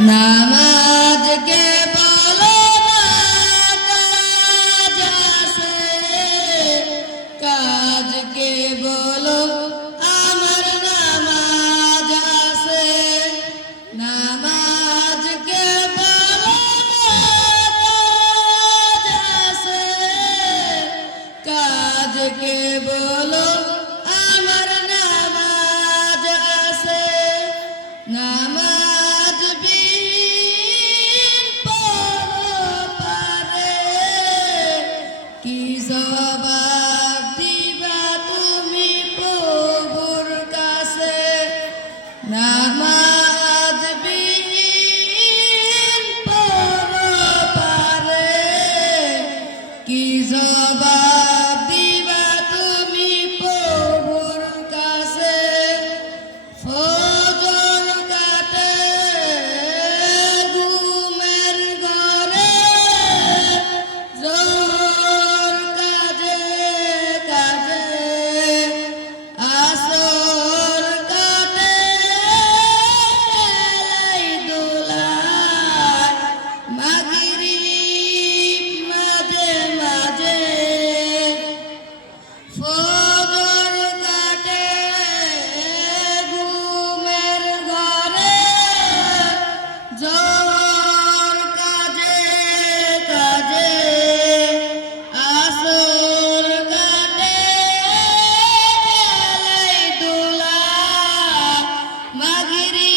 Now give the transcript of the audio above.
নামাজ কে বলো না কাজ আছে, কাজ কে বলো আমার নামাজ আছে। নামাজ কে বলো না কাজ আছে, কাজ কে বলো আমার নামাজ আছে। নামাজ বিহীন পরপারে কি জবাব দিবা তুমি প্রভুর কাছে। নামাজ বিহীন পরপারে কি জবাব দিবা তুমি প্রভুর কাছে। ফজর কাটে ঘুমের ঘরে, জোহর কাজে কাজে, আসর কাটে খেলাই দোলায়, মাগরিব মাঝে মাঝে। ফজর কাটে ঘুমের ঘরে, জোহর কাজে কাজে, আসর কাটে খেলাই দোলায়, মাগরিব